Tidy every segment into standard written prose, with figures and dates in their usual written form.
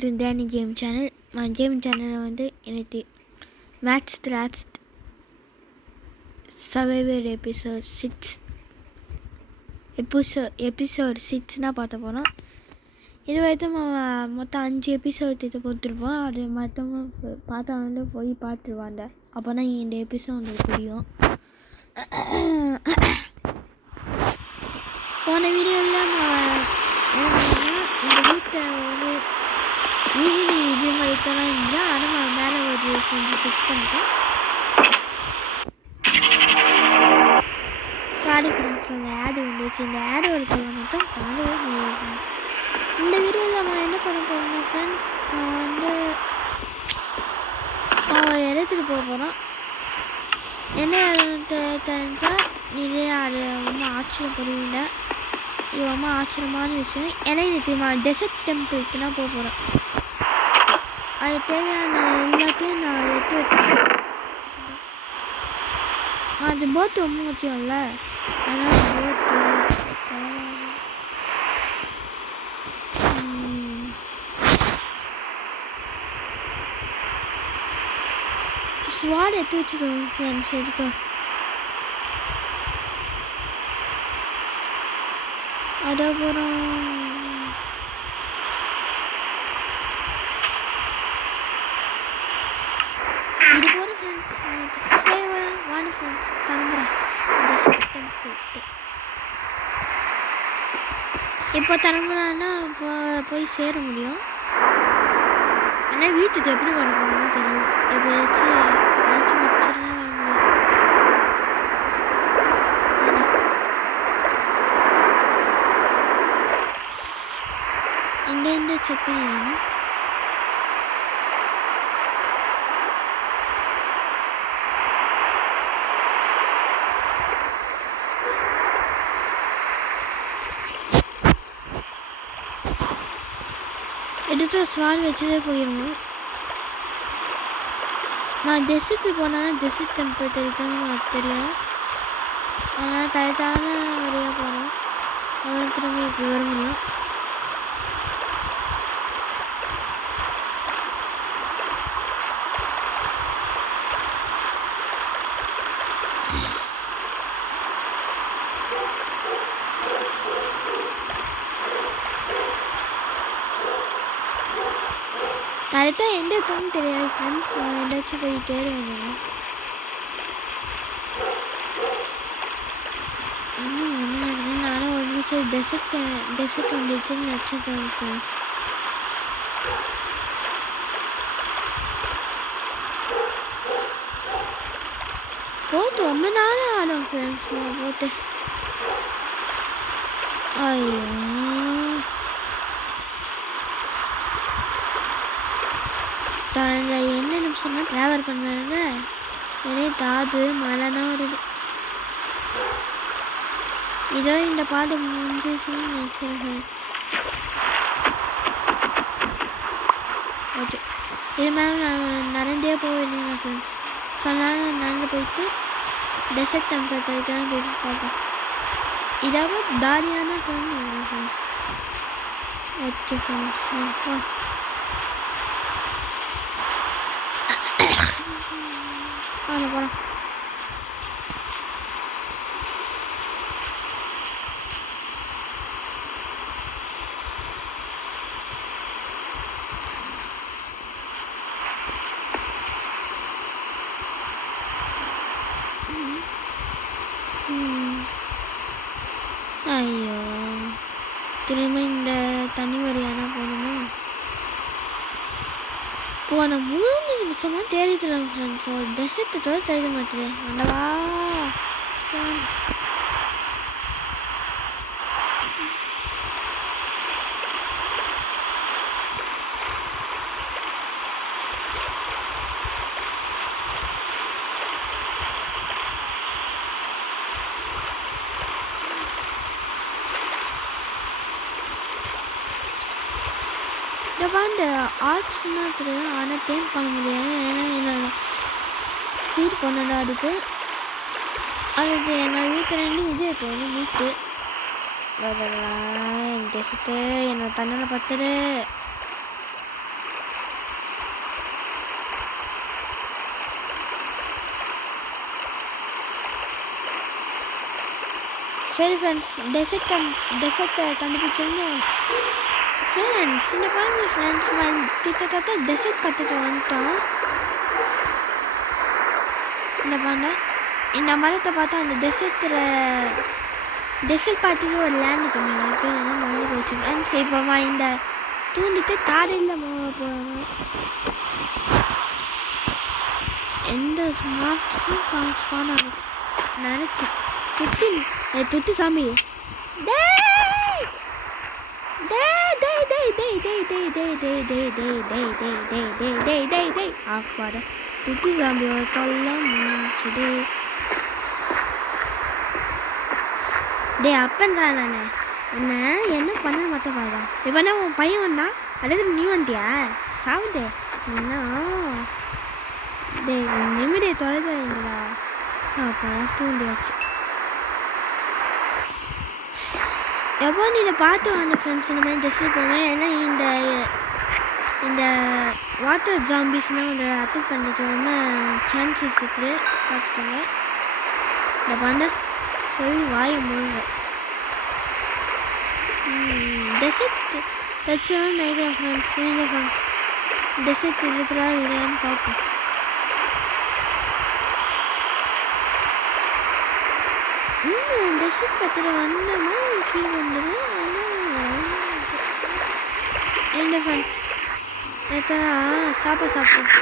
Danny Game Channel. My game channel வந்து எனக்கு Max Trust Survivor episode 6 பார்த்த போகிறோம். இது வரைக்கும் மொத்தம் 5 எபிசோட் இது போட்டுருப்போம். அது மற்றவங்க பார்த்தா வந்து போய் பார்த்துருவாங்க. அப்போ தான் இந்த எபிசோட் உங்களுக்கு புரியும். போன வீடியோவில் நான் என்ன பண்ணேன்னா இந்த வீட்டில் வந்து வீடு இது மாதிரிலாம் இருந்தால் ஆனால் நான் மேலே ஒரு கொஞ்சம் செட் பண்ணிட்டேன். சாரி ஃப்ரெண்ட்ஸ், அந்த ஆடு வந்துச்சு. இந்த ஆடு ஒரு சொல்ல மட்டும் காணவே முடியாது ஃப்ரெண்ட்ஸ். இந்த வீடியோவில் நான் என்ன பண்ண போகிறேன்னா ஃப்ரெண்ட்ஸ், நான் வந்து எடுத்துகிட்டு போக போகிறோம். என்ன தெரிஞ்சால் நீங்கள் அது ரொம்ப ஆச்சரியப்படுவீங்க. இது ரொம்ப ஆச்சரியமான விஷயம். ஏன்னா எனக்கு நான் டெசர்ட் டெம்பிளுக்கு தான் போக போகிறேன். அது தேவையான எல்லாத்தையும் நான் எடுத்து வச்சுருக்கேன். அது போட்டு ரொம்ப முக்கியம்ல, அதனால் போட்டு ஸ்வாட் எடுத்து வச்சுருவோம் ஃப்ரெண்ட்ஸ். எடுத்தோம் அதுக்கப்புறம் இது போகிற ஃப்ரெண்ட்ஸ் சேவை வாங்க ஃப்ரெண்ட்ஸ், கிளம்புறேன். இப்போ கிளம்புறான்னா இப்போ போய் சேர முடியும். ஆனால் வீட்டுக்கு எப்படி வர போகணும்னு தெரியல. இப்போ அழைச்சி முடிச்சிடலாம். இங்கேருந்து செக் பண்ணிடலாம். எடுத்து ஸ்வால் வச்சதே போயிடணும். நான் டெசர்ட்டு போனேன்னா டெசர்ட் டெம்பிள் தெரியும் தெரியும். அதனால் கரெக்டான வழியாக போனோம். அதனால் திரும்பி இப்படி வர முடியும். கரெக்டாக எந்த இருக்குன்னு தெரியாது ஃப்ரெண்ட்ஸ். நான் எந்தாச்சும் போய் தேடி வந்தேன். இன்னும் என்ன நடக்குதுன்னு நானும் ஒரு நிமிஷம் டெசர்ட் வந்துச்சுன்னு வச்சுட்டேன் ஃப்ரெண்ட்ஸ். போட்டு ரொம்ப நாள் ஆடும் ஃப்ரெண்ட்ஸ் போட்டு. ஐயோ என்ன நிமிஷம்னா ட்ராவல் பண்ணாங்க. எனக்கு காது மழைனா வருது. இதோ இந்த பாட்டு முடிஞ்சிச்சுன்னு நினச்சேன். ஓகே, இது மேலே நான் நடந்தே போவேன் ஃப்ரெண்ட்ஸ். சொன்னாலும் நடந்து போயிட்டு டெசர்ட் டெம்பிள் தான் போயிட்டு பார்ப்போம். இதாவது தாரியான டைம் ஃப்ரெண்ட்ஸ். ஓகே ஃப்ரெண்ட்ஸ், போகலாம். ஐயோ, திரும்ப இந்த தண்ணி வழியான போகணுமா? போன 3 நிமிஷமாக தேடிட்டுலாம் ஃப்ரெண்ட்ஸ். ஒரு டெசர்ட்டு கூட தேட மாட்டேன். அண்டவா இந்த ஆர்ட்ஸ்னால் தெரியும். ஆனால் டேம் பண்ண முடியாது. ஏன்னா என்னோட ஃபீட் பண்ணடா அதுக்கு எங்கள் வீட்டிலேருந்து இது எடுத்து வீட்டு என் டெஸ்ட்டு என்னோட தண்ணியில் பத்துரு. சரி ஃப்ரெண்ட்ஸ், டெசர்ட்டை கண்டுபிடிச்சிருந்தோம் ஃப்ரெண்ட்ஸ். இந்த பாருங்க ஃப்ரெண்ட்ஸ், கிட்டத்தட்ட டெசர்ட் பக்கத்துக்கு வந்துட்டோம். இந்த பாருங்க, இந்த மரத்தை பார்த்தா அந்த டெசர்ட் பார்த்துட்டு ஒரு லேண்டுக்கு மேலே மழை போச்சு ஃப்ரெண்ட்ஸ். இப்போ இந்த தூண்டிட்டு தாரையில் போகிறாங்க. எந்த ஸ்மார்ட்ஸும் ஸ்பான் ஆகும் நினச்சேன். துட்டி சாமி அப்பாடா, துட்டி சாம்பியோட தொல்லை முடிச்சுது. டே அப்பன்றா, நான் என்ன பண்ண மட்டும் பாருடா. இப்போ என்ன உன் பையன் வந்தான், அதுக்கு நீ வந்தியா சாப்பிட்டு என்ன? டே நிமிடே தொலைதா அப்போதான் தூண்டியாச்சு. எப்போ நீ இதை பார்த்து வாங்க ஃப்ரெண்ட்ஸ், இந்த மாதிரி ட்ரெஸ்ஸு போவேன். ஏன்னா இந்த வாட்டர் ஜாம்பிஸ்னால் ஒரு அட்டாக் பண்ணிக்கோன்னு சான்சஸ் இருக்குது, பார்த்துக்கோங்க. இந்த பண்ண சொல்லி வாய மூங்க. டெசர்ட் தச்சோன்னு நினைக்கிறேன் ஃப்ரெண்ட்ஸ். இல்லை ஃப்ரெண்ட்ஸ், டெசர்ட் இருக்கிறா இல்லையான்னு பார்ப்போம். டெசர்ட் பக்கத்தில் வந்தோம்னா கீழே வந்துடும். ஆனால் இல்லை ஃப்ரெண்ட்ஸ், எத்தனை சாப்பிடும் ஃப்ரெண்ட்ஸ்.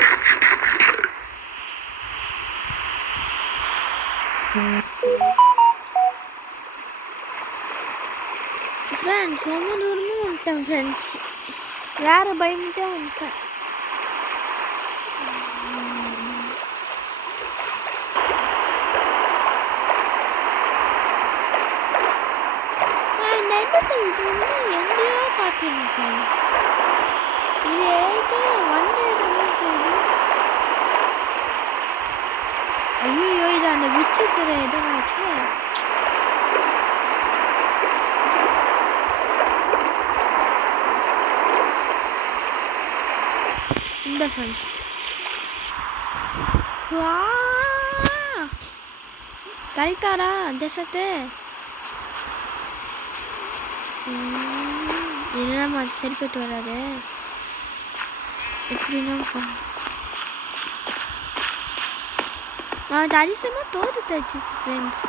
ரொம்ப தூரமும் வந்துட்டேன் ஃப்ரெண்ட்ஸ், வேறு பயந்துட்டே வந்துட்டேன். இது வந்து எங்கேயோ பார்த்துருக்கேன் ஃப்ரெண்ட்ஸ். இது ஏதோ வந்து ஐயோ, இது அந்த விசித்திர எதாச்சு. இந்த ஃப்ரெண்ட்ஸ் கரெக்டாரா டெசர்ட்டு? இதெல்லாம் சரிப்பட்டு வராது. எப்படின்னா அது அதிசயமாக தோது தச்சு ஃப்ரெண்ட்ஸ்.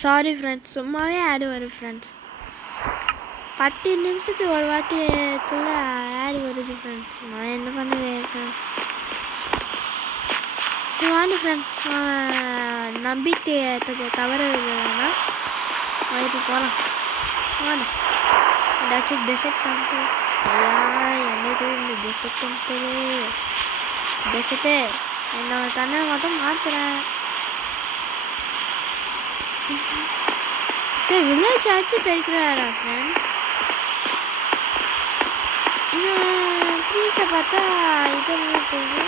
சாரி ஃப்ரெண்ட்ஸ், சும்மாவே ஆடு வரும் ஃப்ரெண்ட்ஸ். 10 நிமிஷத்துக்கு ஒரு வாட்டிக்குள்ளே ஆடு வருது ஃப்ரெண்ட்ஸ். நான் என்ன பண்ணுவேன் ஃப்ரெண்ட்ஸ். வாங்க ஃப்ரெண்ட்ஸ், நம்பிக்கை தவறு இல்லைன்னா வயிற்று போகலாம். வாங்க ஏதாச்சும் டெசர்ட் பண்ணிட்டு என்னது இந்த டெசர்ட்டு என்னோட கண்ணை மட்டும் மாற்றுறேன். சரி, வில்லேஜ் ஆச்சு தெரிக்கிறாரா ஃப்ரெண்ட்ஸ். இன்னும் ட்ரீஸை பார்த்தா இது தெரியுது.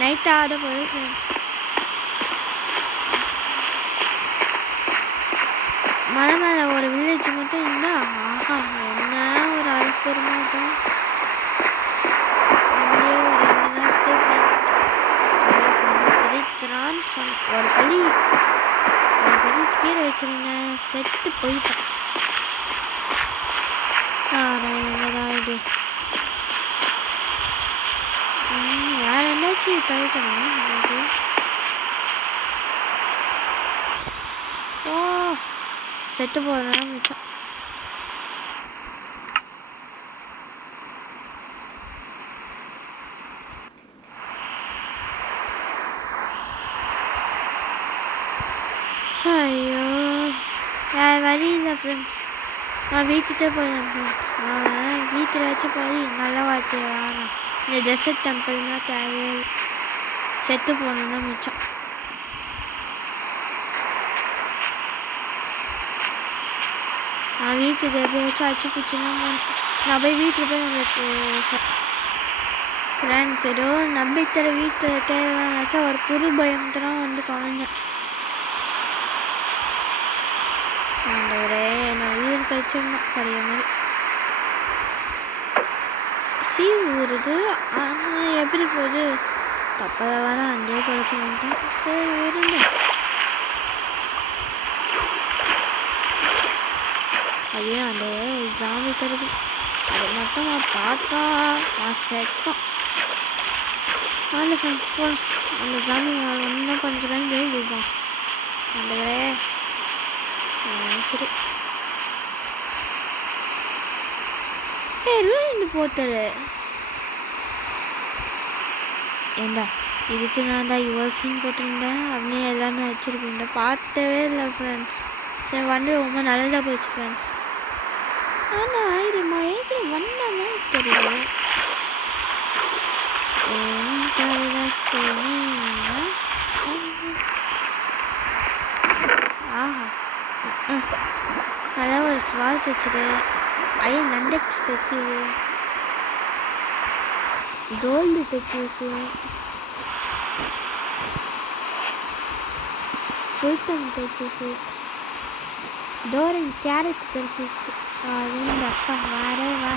நைட்டாக போகுது ஃப்ரெண்ட்ஸ். மலை மேலே ஒரு வில்லேஜ் மட்டும் இருந்தால் ஆஹா, என்ன ஒரு அற்புதமாக தான். அப்படியே ஒரு 2 நாள் ஸ்டே பண்ணித்தான் ஒரு பள்ளி கீழே வச்சுருங்க. செட்டு போயிட்டேன். என்னதான் இது வேறு என்னாச்சும் தவிர்க்கணும். ஓ, செட்டு போகிறதா மிச்சம். ஐயோ, வேறு வழி இல்லை ஃப்ரெண்ட்ஸ். நான் வீட்டுக்கே போயிடுறேன் ஃப்ரெண்ட்ஸ். நான் வீட்டில் போய் நல்ல வார்த்தை வாங்க. இந்த டெசர்ட் டெம்பிள்னா தேவையில்லை. செத்து போகணுன்னா மிச்சம். நான் வீட்டுக்கு எப்படியாச்சும் அச்சு பிடிச்சுன்னா நான் போய் வீட்டில் போய் உங்களுக்கு ஃப்ரெண்ட்ஸ் ஏதோ நம்பித்தர வீட்டில் தேவையானாச்சா ஒரு புது பயம்தான் வந்து குறைஞ்சேன். நான் உயிர் கழிச்சிடணும் பழைய மாதிரி. தீவு வருது. ஆனால் எப்படி போகுது தப்பதை வர அங்கேயே தொலைச்சி வந்துட்டேன். சரி விடுங்க. ஐயோ அந்த ஜாமி தருது. அது மட்டும் பார்த்தா நான் செட்டோம். அந்த ஃப்ரெண்ட்ஸ் போல் அந்த ஜாமி ஒன்றும் கொஞ்சம் கேம் கொடுப்போம். அந்த சரி ரூல் போத்தரு ஏண்டா இதுக்கு நான் தான் யுவர்ஸின்னு போட்டிருந்தேன் அப்படின்னு எல்லாமே வச்சுருக்கீங்க. பார்த்தவே இல்லை ஃப்ரெண்ட்ஸ். சரி வண்டி ரொம்ப நல்லதாக போயிடுச்சு ஃப்ரெண்ட்ஸ். ஆனால் இது ஏற்கனவே வந்த மாதிரி தெரியுது. ஆஹா நல்லா ஒரு ஸ்வால் தைச்சிது. ஐயா நண்டெக்ஸ் தைக்குது. கோல்டு தைச்சிச்சு. ஃபுல்டம் தைச்சிச்சு. டோரன் கேரட் தைச்சிச்சு. அது அப்பா வாரே வா.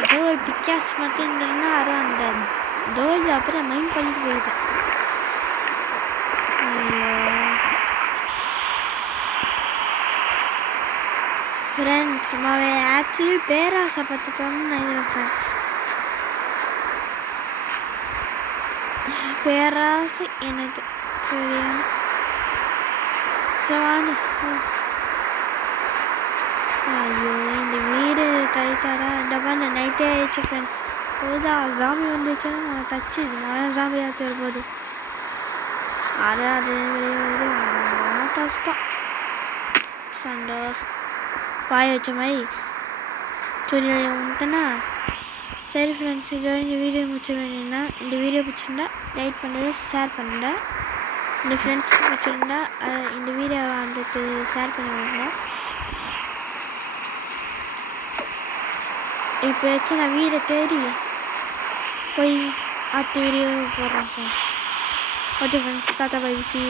ஏதோ ஒரு பிக்சாஸ் மட்டும் இருந்ததுன்னா யாரும் அந்த டோல் அப்புறம் மைண்ட் பண்ணிட்டு போயிட்டேன். ஃப்ரெண்ட்ஸ் அவன் ஆக்சுவலி பேராசைப்பட்டுட்டோம்னு நினைக்கிறேன் ஃப்ரெண்ட்ஸ். பேராசை எனக்கு சரியான ஐயோ இந்த வீடு கிடைக்காதா. இந்த மாதிரி நைட்டே ஆயிடுச்சு ஃப்ரெண்ட்ஸ். போதா ஜாமி வந்துச்சுன்னா நான் தச்சு ஜாமி ஆச்சு வரும்போது அது கஷ்டம். சந்தோஷம் பாய வச்ச மாதிரி சொல்லி வந்துட்டேன்னா சரி ஃப்ரெண்ட்ஸ். இதோட இந்த வீடியோ முடிச்சிருந்தீங்கன்னா இந்த வீடியோ பிடிச்சிருந்தா லைக் பண்ணுறது ஷேர் பண்ணுங்க. இந்த ஃப்ரெண்ட்ஸ் பிடிச்சிருந்தா இந்த வீடியோ வந்துட்டு ஷேர் பண்ணுவாங்க. இப்போ வச்சு நான் வீடை தேடி போய் அடுத்த வீடியோ போடுறேன் friends. Okay friends tata bye by.